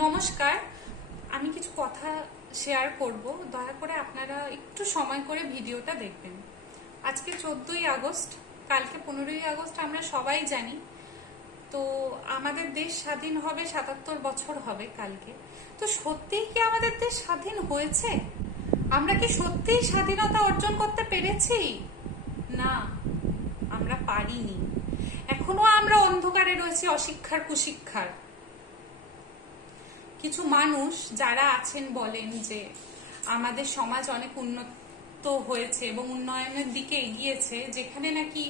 নমস্কার, আমি কিছু কথা শেয়ার করব। দয়া করে আপনারা একটু সময় করে ভিডিওটা দেখবেন। আজকে 14ই আগস্ট, কালকে 15ই আগস্ট আমরা সবাই জানি। তো আমাদের দেশ স্বাধীন হবে, 77 বছর হবে কালকে। তো সত্যিই কি আমাদের দেশ স্বাধীন হয়েছে? আমরা কি সত্যিই স্বাধীনতা অর্জন করতে পেরেছি? না, আমরা পারিনি। এখনো আমরা অন্ধকারে রয়েছি, অশিক্ষার কুশিক্ষার। কিছু মানুষ যারা আছেন বলেন যে আমাদের সমাজ অনেক উন্নত হয়েছে এবং উন্নয়নের দিকে এগিয়েছে, যেখানে নাকি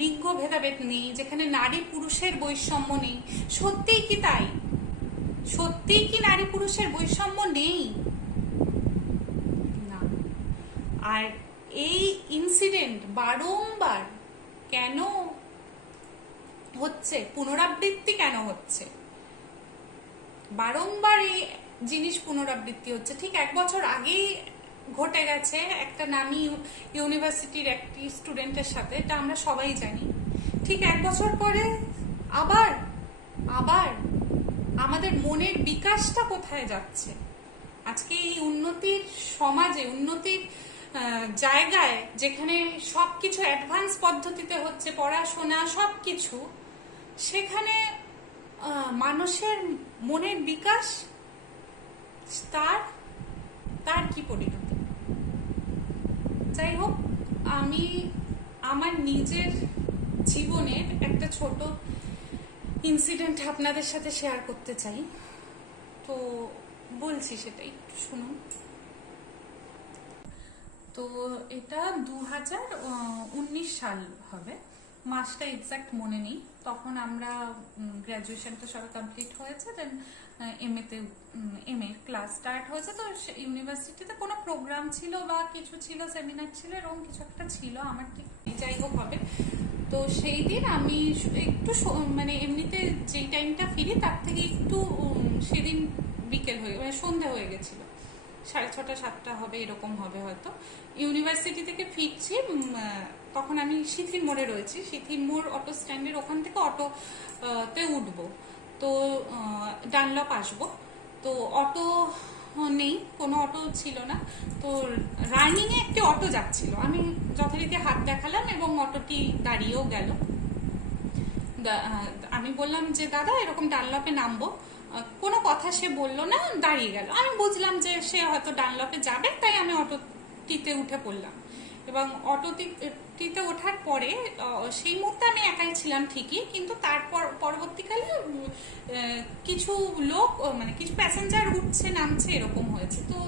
লিঙ্গ ভেদাভেদ নেই, যেখানে নারী পুরুষের বৈষম্য নেই। সত্যিই কি তাই? সত্যিই কি নারী পুরুষের বৈষম্য নেই? না। আর এই ইনসিডেন্ট বারংবার কেন হচ্ছে, পুনরাবৃত্তি কেন হচ্ছে? বারংবার এই জিনিস পুনরাবৃত্তি হচ্ছে। ঠিক 1 বছর আগেই ঘটে গেছে একটা নামি ইউনিভার্সিটির একটি স্টুডেন্টের সাথে, এটা আমরা সবাই জানি। ঠিক 1 বছর পরে আবার আবার আমাদের মনের বিকাশটা কোথায় যাচ্ছে? আজকে এই উন্নতির সমাজে, উন্নতির জায়গায়, যেখানে সবকিছু অ্যাডভান্স পদ্ধতিতে হচ্ছে, পড়াশোনা সবকিছু, সেখানে মানুষের মনের বিকাশ, তার তার কি পরিণতি? যাই হোক, আমি আমার নিজের জীবনের একটা ছোট ইনসিডেন্ট আপনাদের সাথে শেয়ার করতে চাই। তো বলছি, সেটা একটু শুনুন। তো এটা 2019 সাল হবে, মাসটা এক্সাক্ট মনে নেই। তখন আমরা গ্র্যাজুয়েশনটা সব কমপ্লিট হয়েছে, দেন এম এ ক্লাস স্টার্ট হয়েছে। তো ইউনিভার্সিটিতে কোনো প্রোগ্রাম ছিল বা কিছু ছিল, সেমিনার ছিল, এরকম কিছু একটা ছিল, আমার ঠিক যাই হোক হবে। তো সেই দিন আমি একটু মানে এমনিতে যেই টাইমটা ফিরি তার থেকে একটু সেদিন বিকেল হয়ে, মানে সন্ধে হয়ে গেছিল, 6:30 7টা হবে, এরকম হবে হয়তো। ইউনিভার্সিটি থেকে ফিরছি, তখন আমি সিথির মোড়ে রয়েছি। সিথির মোড় অটো স্ট্যান্ডের ওখান থেকে অটোতে উঠবো। তো ডানলপ আসবো। তো অটো নেই, কোনো অটো ছিল না। তো রানিং এ একটি অটো যাচ্ছিল, আমি যথারীতি হাত দেখালাম এবং অটোটি দাঁড়িয়েও গেল। আমি বললাম যে দাদা এরকম ডানলপে নামবো। কোনো কথা সে বললো না, দাঁড়িয়ে গেল। আমি বুঝলাম যে সে হয়তো ডানলপে যাবে, তাই আমি অটোটিতে উঠে পড়লাম। এবং অটোটিতে ওঠার পরে সেই মুহূর্তে আমি একাই ছিলাম ঠিকই, কিন্তু তারপর পরবর্তীকালে কিছু লোক, মানে কিছু প্যাসেঞ্জার উঠছে নামছে এরকম হয়েছে। তো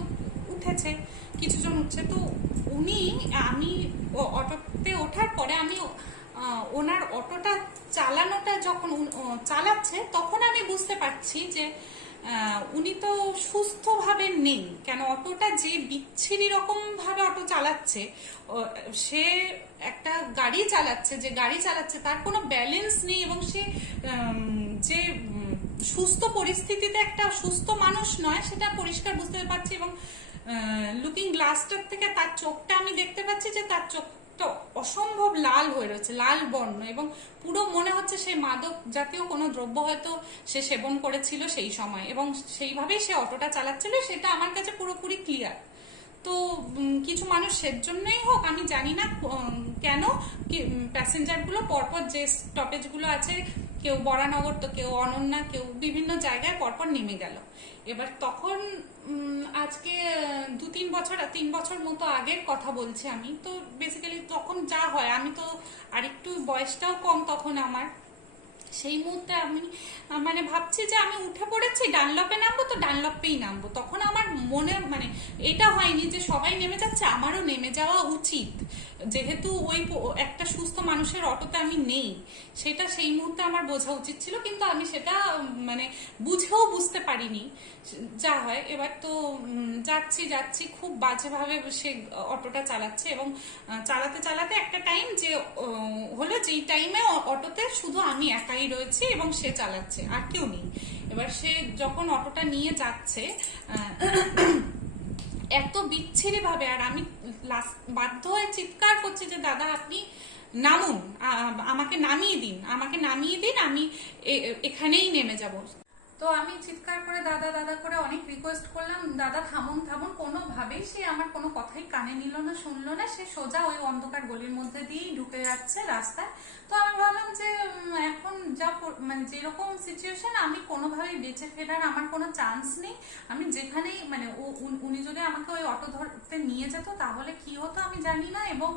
উঠেছে, কিছুজন উঠছে। তো আমি অটোতে ওঠার পরে আমি ওনার অটোটা চালানোটা যখন চালাচ্ছে, তখন আমি বুঝতে পারছি যে উনি তো সুস্থভাবে নেই। কেন, অটোটা যে বিচ্ছিরি রকম ভাবে অটো চালাচ্ছে, সে একটা গাড়ি চালাচ্ছে, যে গাড়ি চালাচ্ছে তার কোনো ব্যালেন্স নেই, এবং সে যে সুস্থ পরিস্থিতিতে একটা সুস্থ মানুষ নয়, সেটা পরিষ্কার বুঝতে পারছি। এবং লুকিং গ্লাসটার থেকে তার চোখটা আমি দেখতে পাচ্ছি যে তার চোখ অসম্ভব লাল হয়ে রয়েছে, লাল বর্ণ, এবং পুরো মনে হচ্ছে সে মাদক জাতীয় কোনো দ্রব্য হয়তো সে সেবন করেছিল সেই সময়, এবং সেইভাবেই সে অটোটা চালাচ্ছিল, সেটা আমার কাছে পুরোপুরি ক্লিয়ার। তো কিছু মানুষ সেজন্যই হোক আমি জানি না কেন প্যাসেঞ্জারগুলো পরপর যে স্টপেজগুলো আছে, কেউ বরানগর, তো কেউ অনন্যা, কেউ বিভিন্ন জায়গায় পরপর নেমে গেল। এবার তখন আজকে 3 বছর মতো আগের কথা বলছি আমি। তো বেসিক্যালি তখন যা হয়, আমি তো আর একটু বয়সটাও কম তখন আমার, সেই মুহূর্তে আমি মানে ভাবছি যে আমি উঠে পড়েছি, ডানলপে নামবো, তো ডানলপেই নামবো। তখন আমার মনে মানে এটা হয়নি যে সবাই নেমে যাচ্ছে, আমারও নেমে যাওয়া উচিত, যেহেতু ওই একটা সুস্থ মানুষের অটোতে আমি নেই, সেটা সেই মুহূর্তে আমার বোঝা উচিত ছিল। কিন্তু আমি সেটা মানে বুঝেও বুঝতে পারিনি, যা হয়। এবার তো যাচ্ছি খুব বাজেভাবে সে অটোটা চালাচ্ছে, এবং চালাতে চালাতে একটা টাইম যে হলো, যেই টাইমে অটোতে শুধু আমি একাই রয়েছি এবং সে চালাচ্ছে, আর কেউ নেই। এবার সে যখন অটোটা নিয়ে যাচ্ছে এত বিচ্ছিরি ভাবে, আর আমি বাধ্য হয়ে চিৎকার করছি যে দাদা আপনি নামুন, আমাকে নামিয়ে দিন, আমি এখানেই নেমে যাব। তো তো আমি চিৎকার করে দাদা দাদা করে অনেক রিকোয়েস্ট করলাম, দাদা থামুন থামুন। কোনোভাবেই সে আমার কোনো কথাই কানে নিল না, শুনলো না। সে সোজা ওই অন্ধকার গলির মধ্যে দিয়েই ঢুকে যাচ্ছে রাস্তায়। তো আমি ভাবলাম যে এখন যা মানে যেরকম সিচুয়েশন, আমি কোনোভাবেই বেঁচে ফেরার আমার কোনো চান্স নেই। আমি যেখানেই মানে উনি যদি আমাকে ওই অটো ধরতে নিয়ে যেত তাহলে কি হতো আমি জানি না, এবং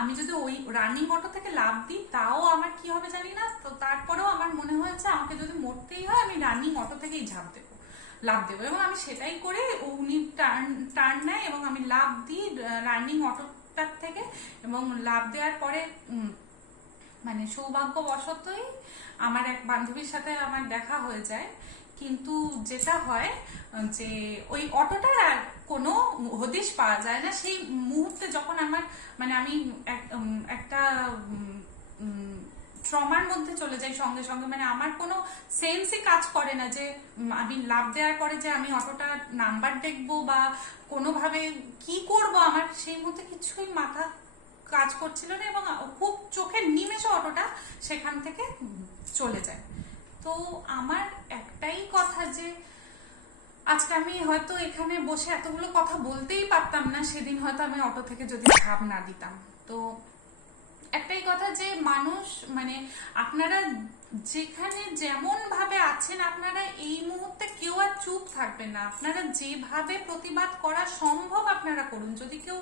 আমি যদি ওই রানিং অটো থেকে লাফ দিই তাও আমার কি হবে জানি না। তো তারপরেও আমার মনে হয়েছে আমাকে যদি মরতেই হয় আমি রানিং অটো থেকেই লাফ দেবো, এবং আমি সেটাই করে উনি টার্ন নেয় এবং আমি লাফ দিই রানিং অটোটার থেকে। এবং লাফ দেওয়ার পরে মানে সৌভাগ্যবশতই আমার এক বান্ধবীর সাথে আমার দেখা হয়ে যায়। কিন্তু যেটা হয় যে ওই অটোটার আর কোনো হদিশ পাওয়া যায় না সেই মুহূর্তে, যখন আমার মানে আমি একটা ট্রমার মধ্যে চলে যাই সঙ্গে সঙ্গে। মানে আমার কোনো সেন্সই কাজ করে না যে আমি লাফ দেওয়ার পরে যে আমি অটোটার নাম্বার দেখবো বা কোনোভাবে কি করব, আমার সেই মুহূর্তে কিছুই মাথা কাজ করছিল না, এবং খুব চোখের নিমেষে অটোটা সেখান থেকে চলে যায়। তো আমার একটাই কথা যে আজকে আমি হয়তো এখানে বসে এতগুলো কথা বলতেই পারতাম না, সেদিন হয়তো আমি অটো থেকে যদি ঝাঁপ না দিতাম। তো একটাই কথা যে মানুষ মানে আপনারা যেখানে যেমন ভাবে আছেন, আপনারা এই মুহূর্তে কেউ আর চুপ থাকবেন না। আপনারা যেভাবে প্রতিবাদ করা সম্ভব আপনারা করুন। যদি কেউ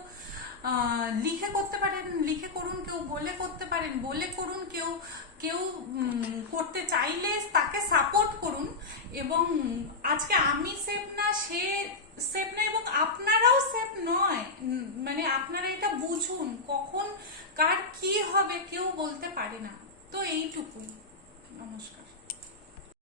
লিখে করতে পারেন লিখে করুন, কেউ বলে করতে পারেন বলে করুন, কেউ কেউ করতে চাইলে তাকে সাপোর্ট করুন। এবং আজকে আমি সেফ না, সে সেফ না, এবং আপনারাও সেফ নয়। মানে আপনারা এটা বুঝুন, কখন কার কি হবে কেউ বলতে পারে না। তো এইটুকুই। নমস্কার।